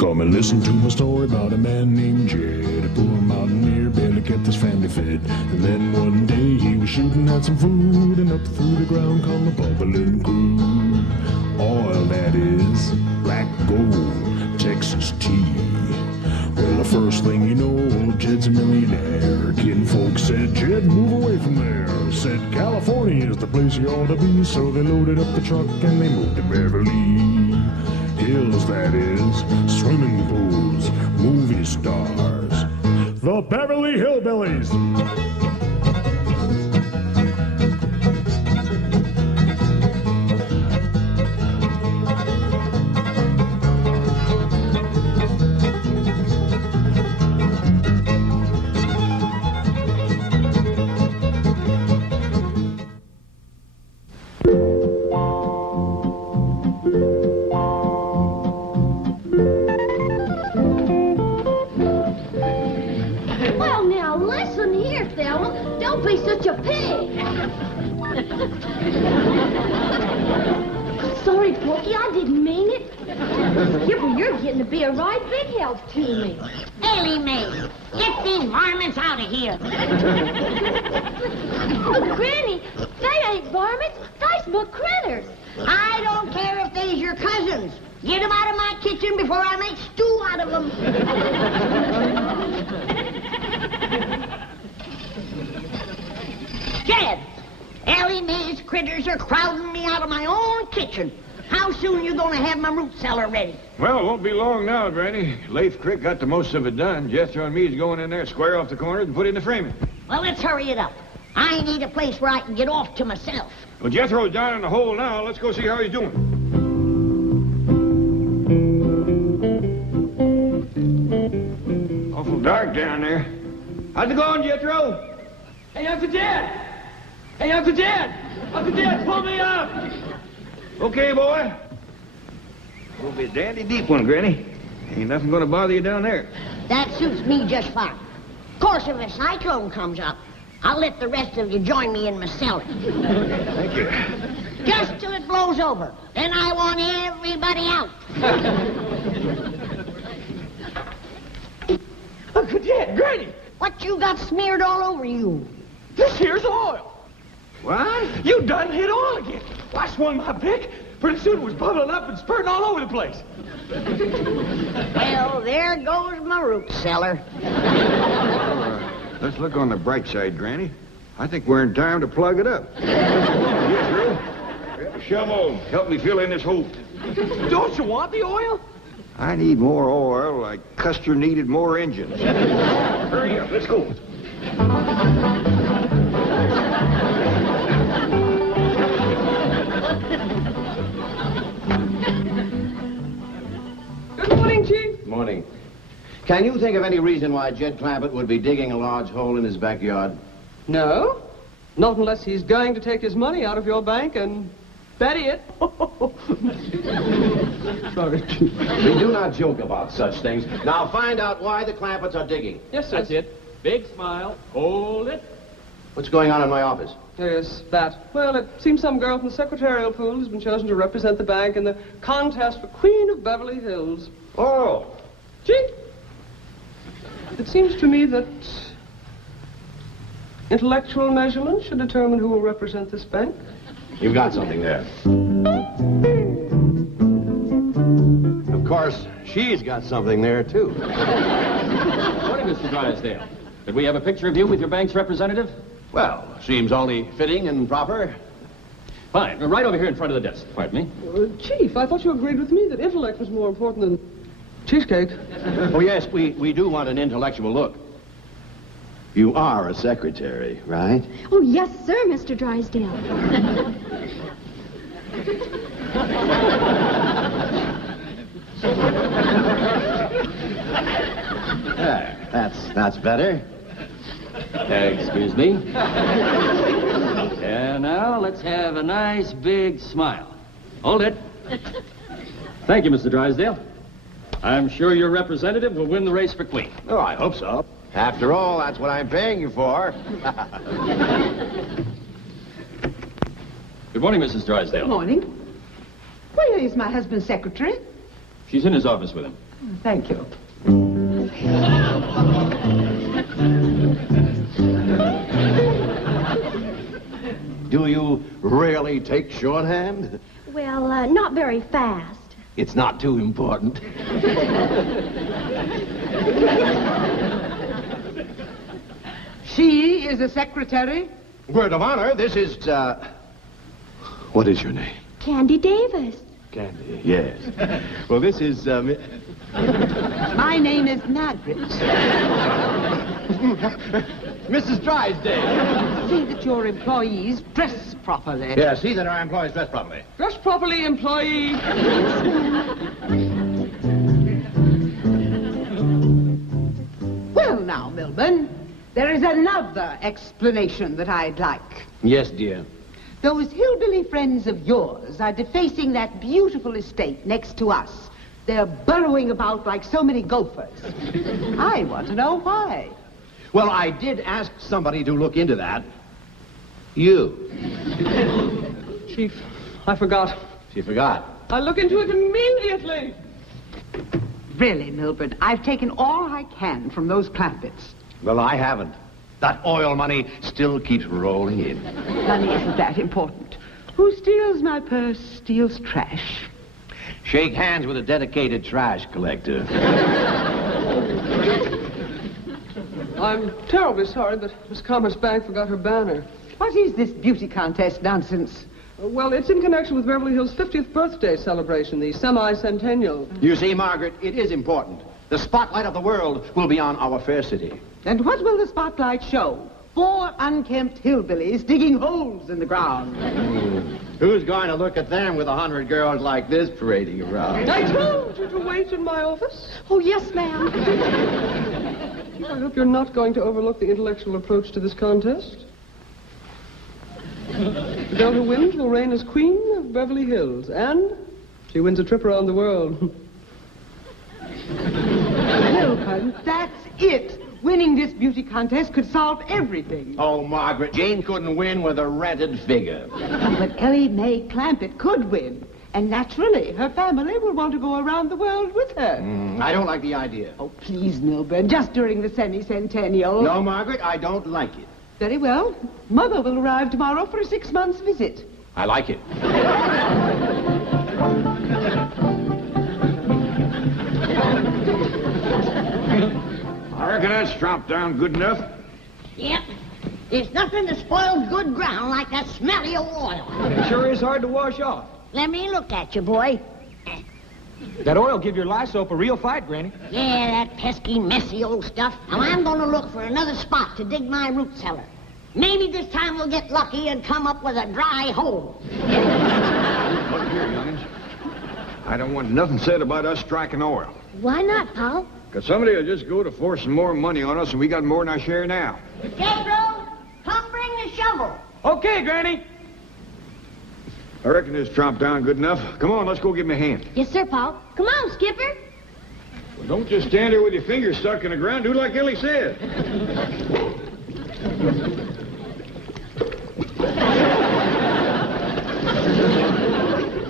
Come and listen to my story about a man named Jed. A poor mountaineer barely kept his family fed. And then one day he was shooting at some food, and up through the ground come a bubbling crude. Oil, that is, black gold, Texas tea. Well, the first thing you know, old Jed's a millionaire. Kinfolk said, Jed, move away from there. Said, California is the place you ought to be. So they loaded up the truck and they moved to Beverly Hills, that is, swimming pools, movie stars, the Beverly Hillbillies. Don't be such a pig. Sorry, Porky, I didn't mean it. You're getting to be a right big help to me. Ellie Mae, get these varmints out of here. Oh, Granny, they ain't varmints. They's but critters. I don't care if they's your cousins. Get them out of my kitchen before I make stew out of them. Jed, Ellie Mae's critters are crowding me out of my own kitchen. How soon you gonna have my root cellar ready? Well, it won't be long now, Granny. Lath Crick got the most of it done. Jethro and me's going in there, square off the corners, and put in the framing. Well, let's hurry it up. I need a place where I can get off to myself. Well, Jethro's down in the hole now. Let's go see how he's doing. Awful dark down there. How's it going, Jethro? Hey, Uncle Jed! Hey, Uncle Jed! Uncle Jed, pull me up! Okay, boy. Will be a dandy deep one, Granny. Ain't nothing gonna bother you down there. That suits me just fine. Of course, if a cyclone comes up, I'll let the rest of you join me in my cellar. Thank you. Just till it blows over. Then I want everybody out. Uncle Jed, Granny! What you got smeared all over you? This here's oil. What? You done hit oil again. I swung my pick. Pretty soon it was bubbling up and spurting all over the place. Well, there goes my root cellar. Let's look on the bright side, Granny. I think we're in time to plug it up. Jethro, grab a shovel. Help me fill in this hole. Don't you want the oil? I need more oil like Custer needed more engines. Hurry up, let's go. Good morning, Chief. Morning. Can you think of any reason why Jed Clampett would be digging a large hole in his backyard? No, not unless he's going to take his money out of your bank and bury it. Sorry, Chief. We do not joke about such things. Now find out why the Clampetts are digging. Yes, sir. That's it. Big smile. Hold it. What's going on in my office? Yes, that. Well, it seems some girl from the secretarial pool has been chosen to represent the bank in the contest for Queen of Beverly Hills. Oh. Chief, it seems to me that intellectual measurement should determine who will represent this bank. You've got something there. Of course, she's got something there, too. Morning, Mr. Drysdale. Could we have a picture of you with your bank's representative? Well, seems only fitting and proper. Fine. Right over here in front of the desk. Pardon me. Chief, I thought you agreed with me that intellect was more important than cheesecake. Oh, yes, we do want an intellectual look. You are a secretary, right? Oh, yes, sir, Mr. Drysdale. There, that's better. Excuse me. And now let's have a nice big smile. Hold it. Thank you, Mr. Drysdale. I'm sure your representative will win the race for Queen. Oh, I hope so. After all, that's what I'm paying you for. Good morning, Mrs. Drysdale. Good morning. Where is my husband's secretary? She's in his office with him. Thank you. Do you really take shorthand? Well, not very fast. It's not too important. She is a secretary? Word of honor, this is, what is your name? Candy Davis. Candy, yes. Well, this is, My name is Margaret. Mrs. Drysdale. See that your employees dress properly. Yeah, see that our employees dress properly. Dress properly, employee. Well, now, Milburn, there is another explanation that I'd like. Yes, dear. Those hillbilly friends of yours are defacing that beautiful estate next to us. They're burrowing about like so many gophers. I want to know why. Well, I did ask somebody to look into that. You. Chief, I forgot. She forgot. I'll look into it immediately. Really, Milburn, I've taken all I can from those Clampetts. Well, I haven't. That oil money still keeps rolling in. Money isn't that important. Who steals my purse steals trash. Shake hands with a dedicated trash collector. I'm terribly sorry, but Miss Commerce Bank forgot her banner. What is this beauty contest nonsense? Well, it's in connection with Beverly Hills' 50th birthday celebration, the semi-centennial. You see, Margaret, it is important. The spotlight of the world will be on our fair city. And what will the spotlight show? 4 unkempt hillbillies digging holes in the ground. Who's going to look at them with 100 girls like this parading around? I told you to wait in my office. Oh, yes, ma'am. I hope you're not going to overlook the intellectual approach to this contest. The girl who wins will reign as queen of Beverly Hills, and she wins a trip around the world. Milburn, that's it. Winning this beauty contest could solve everything. Oh, Margaret, Jane couldn't win with a rented figure. But Ellie Mae Clampett could win. And naturally, her family will want to go around the world with her. I don't like the idea. Oh, please, Milburn, just during the semi-centennial. No, Margaret, I don't like it. Very well. Mother will arrive tomorrow for a 6-month visit. I like it. I reckon that's chopped down good enough. Yep. There's nothing that spoils good ground like that smelly old oil. It sure is hard to wash off. Let me look at you, boy. That oil give your lye soap a real fight, Granny. Yeah, that pesky, messy old stuff. Now, I'm going to look for another spot to dig my root cellar. Maybe this time we'll get lucky and come up with a dry hole. Look here, youngins. I don't want nothing said about us striking oil. Why not, Paul? Because somebody will just go to force some more money on us, and we got more than our share now. Jethro, come bring the shovel. Okay, Granny. I reckon this chopped down good enough. Come on, let's go give him a hand. Yes, sir, Paul. Come on, Skipper. Well, don't just stand there with your fingers stuck in the ground. Do like Ellie said.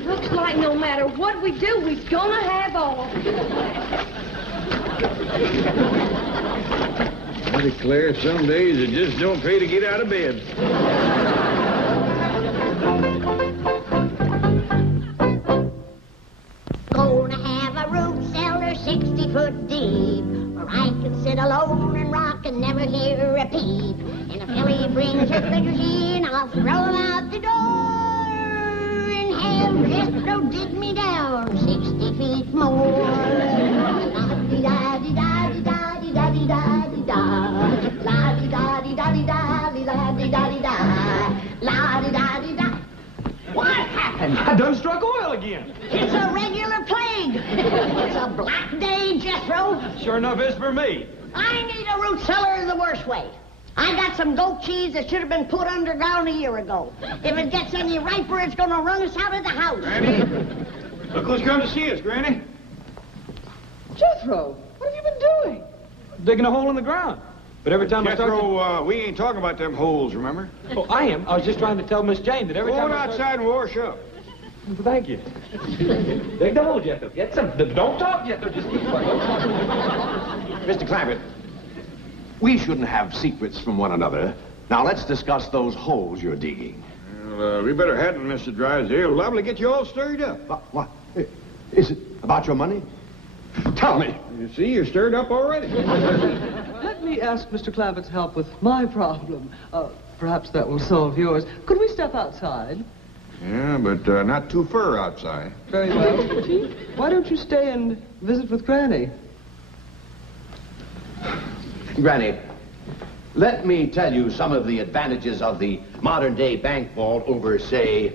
Looks like no matter what we do, we're gonna have oil. I declare, some days it just don't pay to get out of bed. Gonna have a root cellar 60 foot deep, where I can sit alone and rock and never hear a peep. And if Ellie brings her critters in, I'll throw them out the door and have Jethro dig me down 60 feet more. La-di-da-di-da-di-da-di-da-di-da-di-da. La-di-da-di-da-di-da-di-da-di-da-di-da. La-di-da-di-da. What happened? I done struck oil again. It's a regular plague. It's a black day, Jethro. Sure enough is for me. I need a root cellar the worst way. I got some goat cheese that should have been put underground a year ago. If it gets any riper, it's going to run us out of the house. Granny, look who's come to see us, Granny. Jethro, what have you been doing? Digging a hole in the ground. But every time I start Jethro, we ain't talking about them holes, remember? Oh, I am. I was just trying to tell Miss Jane that every Go time on outside and wash up. Thank you. Dig the hole, Jethro. Get some. Don't talk, Jethro. Just keep quiet. Don't talk. Mr. Clampett, we shouldn't have secrets from one another. Now, let's discuss those holes you're digging. Well, we better have them, Mr. Drysdale. Liable to get you all stirred up. What? Is it about your money? Tell me. You see, you're stirred up already. Let me ask Mr. Clampett's help with my problem. Perhaps that will solve yours. Could we step outside? Yeah, but not too far outside. Very well. Chief, why don't you stay and visit with Granny? Granny, let me tell you some of the advantages of the modern-day bank vault over, say,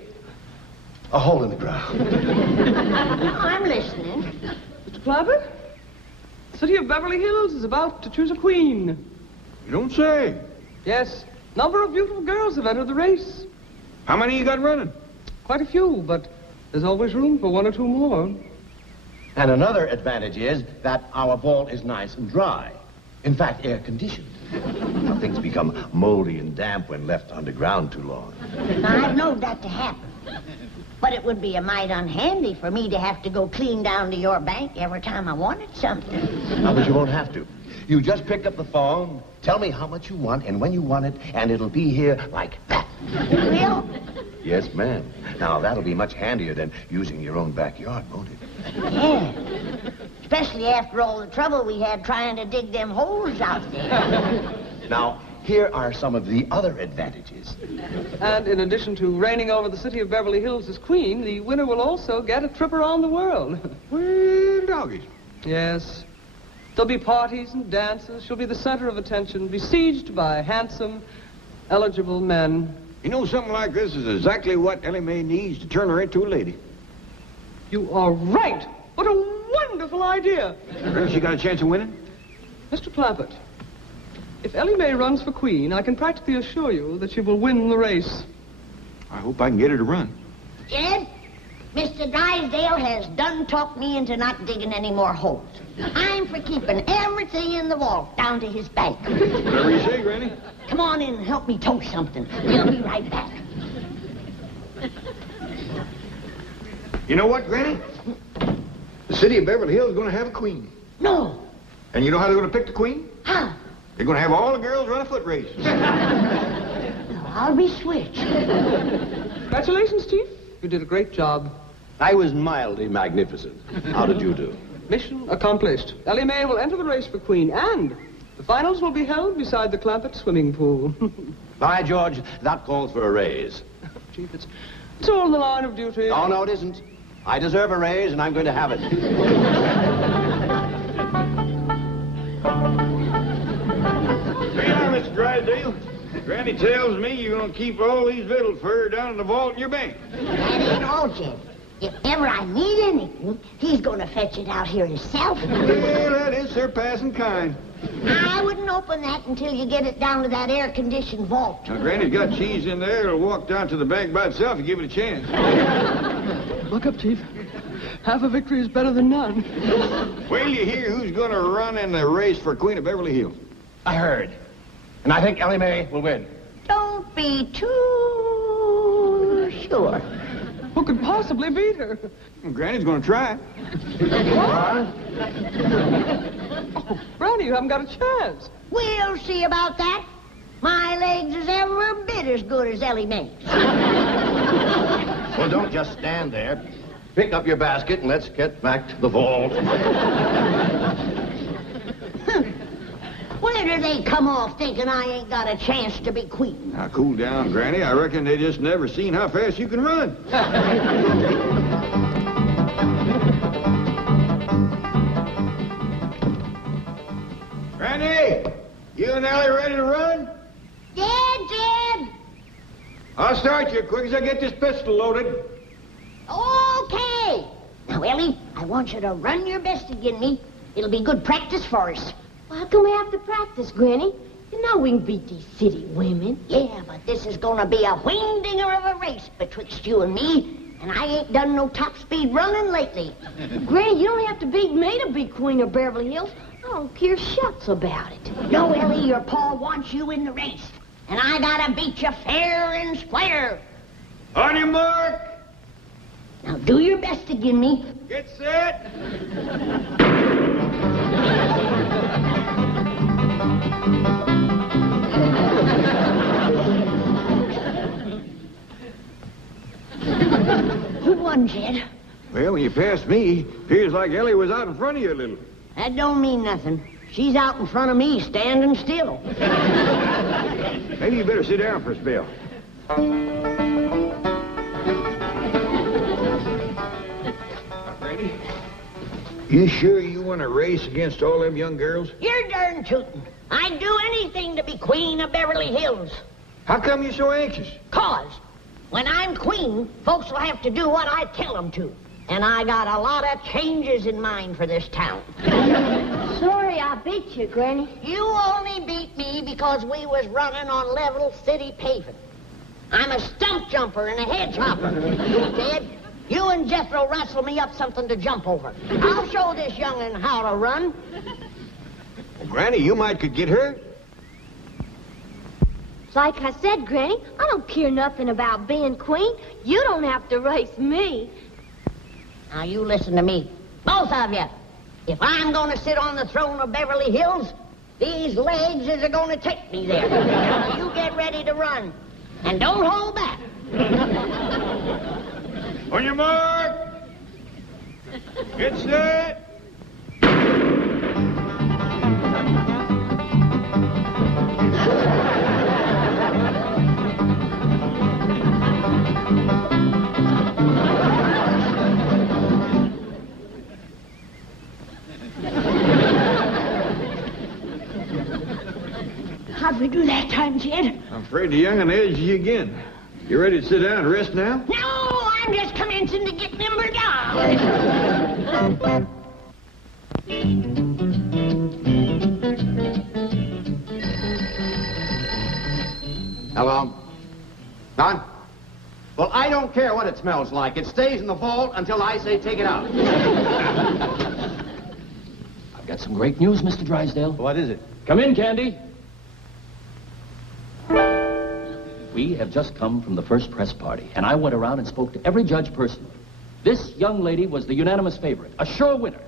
a hole in the ground. I'm listening. Mr. Clampett, the city of Beverly Hills is about to choose a queen. You don't say. Yes, number of beautiful girls have entered the race. How many you got running? Quite a few, but there's always room for one or two more. And another advantage is that our vault is nice and dry. In fact, air-conditioned. Now, things become moldy and damp when left underground too long. Now, I've known that to happen. But it would be a mite unhandy for me to have to go clean down to your bank every time I wanted something. No, but you won't have to. You just pick up the phone, tell me how much you want and when you want it, and it'll be here like that. Real? Yes, ma'am. Now, that'll be much handier than using your own backyard, won't it? Yeah. Especially after all the trouble we had trying to dig them holes out there. Now, here are some of the other advantages. And in addition to reigning over the city of Beverly Hills as queen, the winner will also get a trip around the world. Well, doggies. Yes. There'll be parties and dances. She'll be the center of attention, besieged by handsome, eligible men. You know, something like this is exactly what Ellie Mae needs to turn her into a lady. You are right. What a wonderful idea. Well, she got a chance of winning? Mr. Clampett, if Ellie Mae runs for queen, I can practically assure you that she will win the race. I hope I can get her to run. Jed, Mr. Drysdale has done talked me into not digging any more holes. I'm for keeping everything in the vault down to his bank. Whatever you say, Granny. Come on in and help me toast something. We'll be right back. You know what, Granny? The city of Beverly Hills is going to have a queen. No. And you know how they're going to pick the queen? How? They're going to have all the girls run a foot race. I'll be switched. Congratulations, Chief. You did a great job. I was mildly magnificent. How did you do? Mission accomplished. Ellie Mae will enter the race for queen, and the finals will be held beside the Clampett swimming pool. By George, that calls for a raise. Chief, it's all in the line of duty. Oh, no, it isn't. I deserve a raise, and I'm going to have it. Hey, now, Mr. Drysdale. Granny tells me you're going to keep all these victuals for her down in the vault in your bank. That ain't all, Jed. If ever I need anything, he's going to fetch it out here himself. Well, that is surpassing kind. I wouldn't open that until you get it down to that air-conditioned vault. Now, Granny's got cheese in there. It'll walk down to the bank by itself if you give it a chance. Look up, Chief. Half a victory is better than none. Wait till you hear who's going to run in the race for Queen of Beverly Hills. I heard. And I think Ellie Mae will win. Don't be too sure. Who could possibly beat her? Well, Granny's going to try. Oh, Granny, you haven't got a chance. We'll see about that. My legs is every bit as good as Ellie Mae's. Well, don't just stand there. Pick up your basket and let's get back to the vault. Where do they come off thinking I ain't got a chance to be queen? Now, cool down, Granny. I reckon they just never seen how fast you can run. Granny, you and Ellie ready to run? Jed! I'll start you quick as I get this pistol loaded. Okay. Now, Ellie, I want you to run your best again me. It'll be good practice for us. Well, how come we have to practice, Granny? You know we can beat these city women. Yeah, but this is gonna be a wingdinger of a race betwixt you and me. And I ain't done no top speed running lately. Granny, you don't have to beat me to be Queen of Beverly Hills. I don't care shucks about it. No, Ellie, your pa wants you in the race. And I gotta beat you fair and square. On your mark. Now do your best to give me. Get set. Who won, Jed? Well, when you passed me, appears like Ellie was out in front of you a little. That don't mean nothing. She's out in front of me, standing still. Maybe you better sit down for a spell. Ready? You sure you want to race against all them young girls? You're darn tootin'. I'd do anything to be queen of Beverly Hills. How come you're so anxious? 'Cause when I'm queen, folks will have to do what I tell them to. And I got a lot of changes in mind for this town. Sorry I beat you, Granny. You only beat me because we was running on level city paving. I'm a stump jumper and a hedge hopper. Ted, you and Jethro rustle me up something to jump over. I'll show this young'un how to run. Well, Granny, you might could get hurt. Like I said, Granny, I don't care nothing about being queen. You don't have to race me. Now you listen to me, both of you. If I'm going to sit on the throne of Beverly Hills, these legs is going to take me there. Now you get ready to run, and don't hold back. On your mark. Get set. How'd we do that time, Jed? I'm afraid the young'un edged you again. You ready to sit down and rest now? No, I'm just commencing to get nimber down. Hello? Don? Well, I don't care what it smells like. It stays in the vault until I say take it out. I've got some great news, Mr. Drysdale. What is it? Come in, Candy. We have just come from the first press party, and I went around and spoke to every judge personally. This young lady was the unanimous favorite, a sure winner.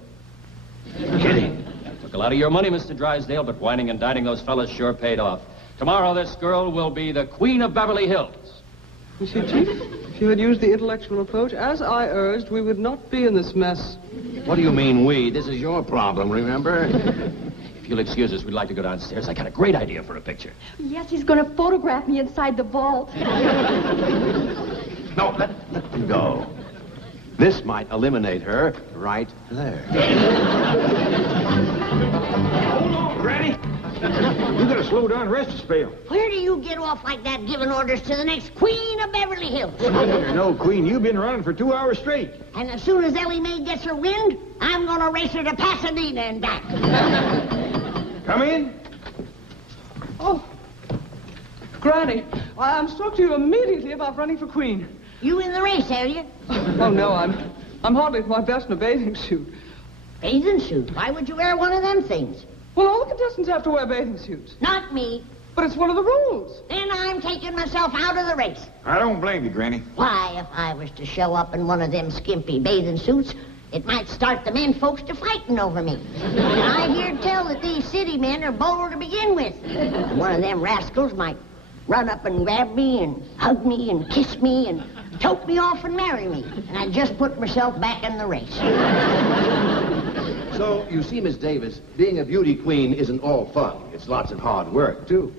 Kidding. Took a lot of your money, Mr. Drysdale, but whining and dining those fellas sure paid off. Tomorrow, this girl will be the queen of Beverly Hills. You see, Chief, if you had used the intellectual approach, as I urged, we would not be in this mess. What do you mean, we? This is your problem, remember? If you'll excuse us, we'd like to go downstairs. I got a great idea for a picture. Yes, he's going to photograph me inside the vault. No, let them go. This might eliminate her right there. Hold on, Granny. You gotta slow down and rest a spell. Where do you get off like that giving orders to the next queen of Beverly Hills? You're no queen. You've been running for 2 hours straight. And as soon as Ellie Mae gets her wind, I'm going to race her to Pasadena and back. Come in. Oh, Granny, I'm struck to you immediately about running for queen. You in the race, are you? Oh, no, I'm hardly at my best in a bathing suit. Bathing suit? Why would you wear one of them things? Well, all the contestants have to wear bathing suits. Not me. But it's one of the rules. Then I'm taking myself out of the race. I don't blame you, Granny. Why, if I was to show up in one of them skimpy bathing suits, it might start the men folks to fighting over me. And I hear tell that these city men are bold to begin with. One of them rascals might run up and grab me and hug me and kiss me and tote me off and marry me. And I just put myself back in the race. So, you see, Miss Davis, being a beauty queen isn't all fun. It's lots of hard work, too.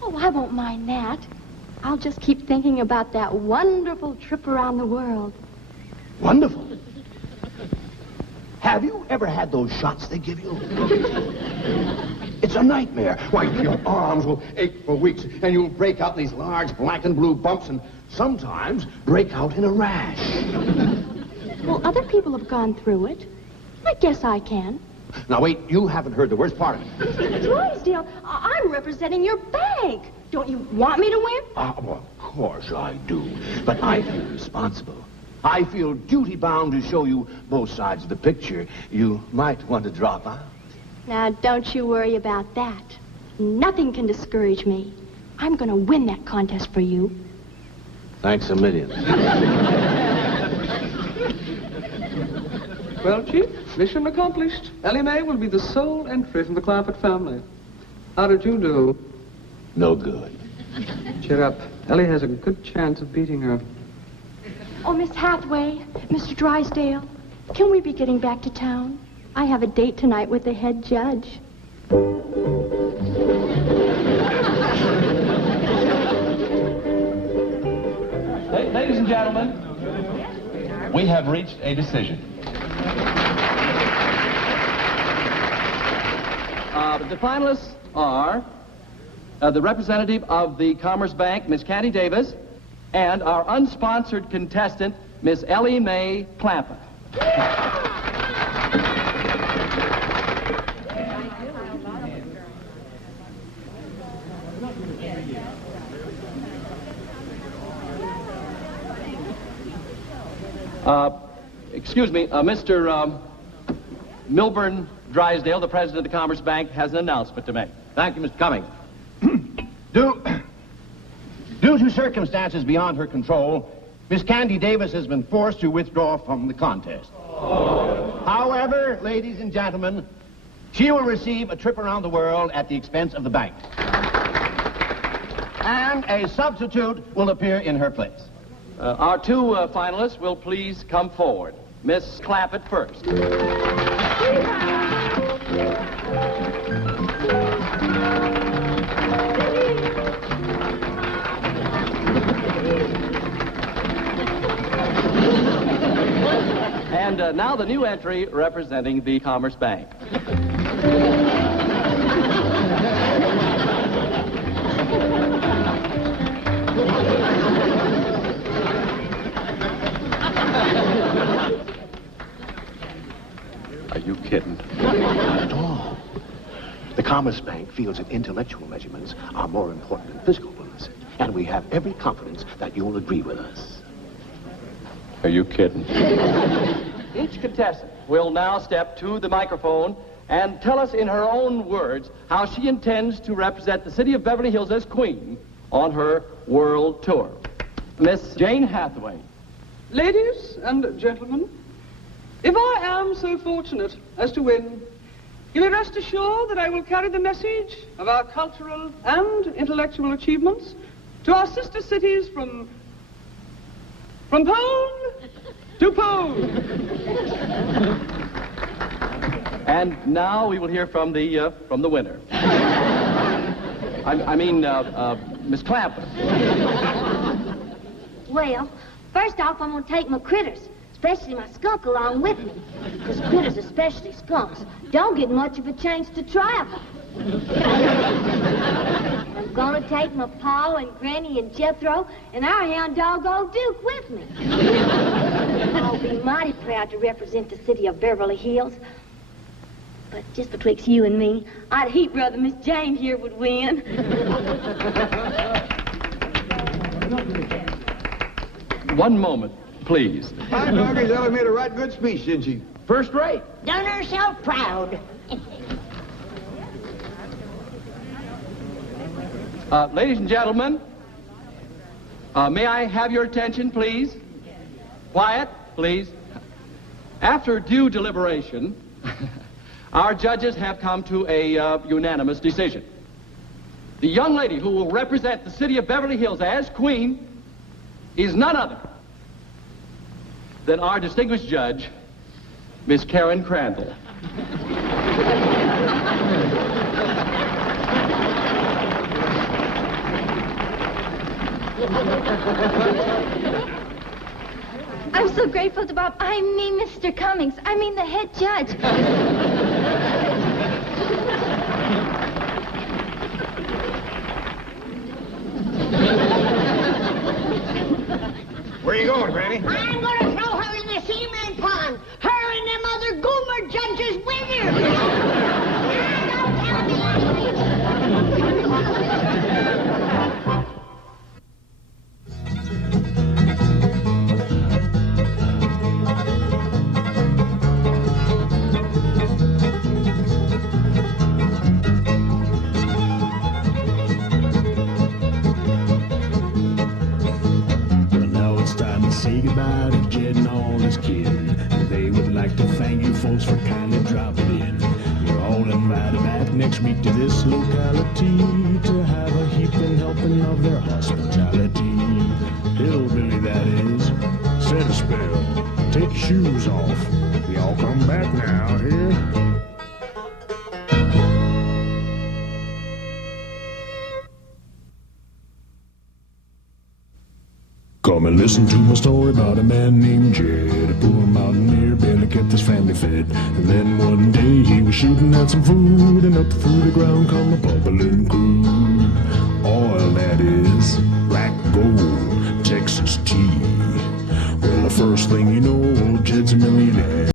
Oh, I won't mind that. I'll just keep thinking about that wonderful trip around the world. Wonderful. Have you ever had those shots they give you? It's a nightmare. Why, your arms will ache for weeks, and you'll break out these large black and blue bumps, and sometimes break out in a rash. Well, other people have gone through it. I guess I can. Now, wait, you haven't heard the worst part of it. Mr. Drysdale, I'm representing your bank. Don't you want me to win? Well, of course I do. But I feel responsible. I feel duty-bound to show you both sides of the picture. You might want to drop out. Now, don't you worry about that. Nothing can discourage me. I'm going to win that contest for you. Thanks a million. Well, Chief, mission accomplished. Ellie Mae will be the sole entry from the Clampett family. How did you do? No good. Cheer up. Ellie has a good chance of beating her. Oh, Miss Hathaway, Mr. Drysdale, can we be getting back to town? I have a date tonight with the head judge. Ladies and gentlemen, we have reached a decision. The finalists are the representative of the Commerce Bank, Miss Candy Davis, and our unsponsored contestant, Miss Ellie Mae Clampett. Excuse me, Mr. Milburn Drysdale, the president of the Commerce Bank, has an announcement to make. Thank you, Mr. Cummings. Due to circumstances beyond her control, Miss Candy Davis has been forced to withdraw from the contest. However, ladies and gentlemen, she will receive a trip around the world at the expense of the bank. And a substitute will appear in her place. Our two finalists will please come forward. Miss Clampett first. And now the new entry representing the Commerce Bank. Are you kidding? Not at all. The Commerce Bank feels that intellectual measurements are more important than physical ones. And we have every confidence that you'll agree with us. Are you kidding? Each contestant will now step to the microphone and tell us in her own words how she intends to represent the city of Beverly Hills as queen on her world tour. Miss Jane Hathaway. Ladies and gentlemen, if I am so fortunate as to win, you may rest assured that I will carry the message of our cultural and intellectual achievements to our sister cities from pole to pole. And now we will hear from the winner. Miss Clampett. Well, first off, I'm going to take my critters, especially my skunk, along with me. Because critters, especially skunks, don't get much of a chance to travel. I'm going to take my Pa and Granny and Jethro and our hound dog, old Duke, with me. I'll be mighty proud to represent the city of Beverly Hills. But just betwixt you and me, I'd heap rather Miss Jane here would win. One moment, please. I doggies, Ellie made a right good speech, didn't she? First rate. Done herself proud. Ladies and gentlemen, may I have your attention, please? Quiet, please. After due deliberation, our judges have come to a unanimous decision. The young lady who will represent the city of Beverly Hills as queen is none other than our distinguished judge, Miss Karen Crandall. I'm so grateful to Bob. I mean, Mr. Cummings. I mean, the head judge. Where you going, Granny? I'm going to throw her in the cement pond. Her and them other goomer judges with her. Now, don't tell me Well, now it's time to say goodbye to Jed and all his kin. They would like to thank folks, for kindly dropping in. You're all invited back next week to this locality to have a heaping helping of their hospitality. Hillbilly, that is. Said a spell. Take your shoes off. Y'all come back now, here. Come and listen to my story about a man named Jed. A poor mountaineer barely kept his family fed. And then one day he was shooting at some food, and up through the ground come a bubbling crude. Oil, that is, black gold, Texas tea. Well, the first thing you know, old Jed's a millionaire.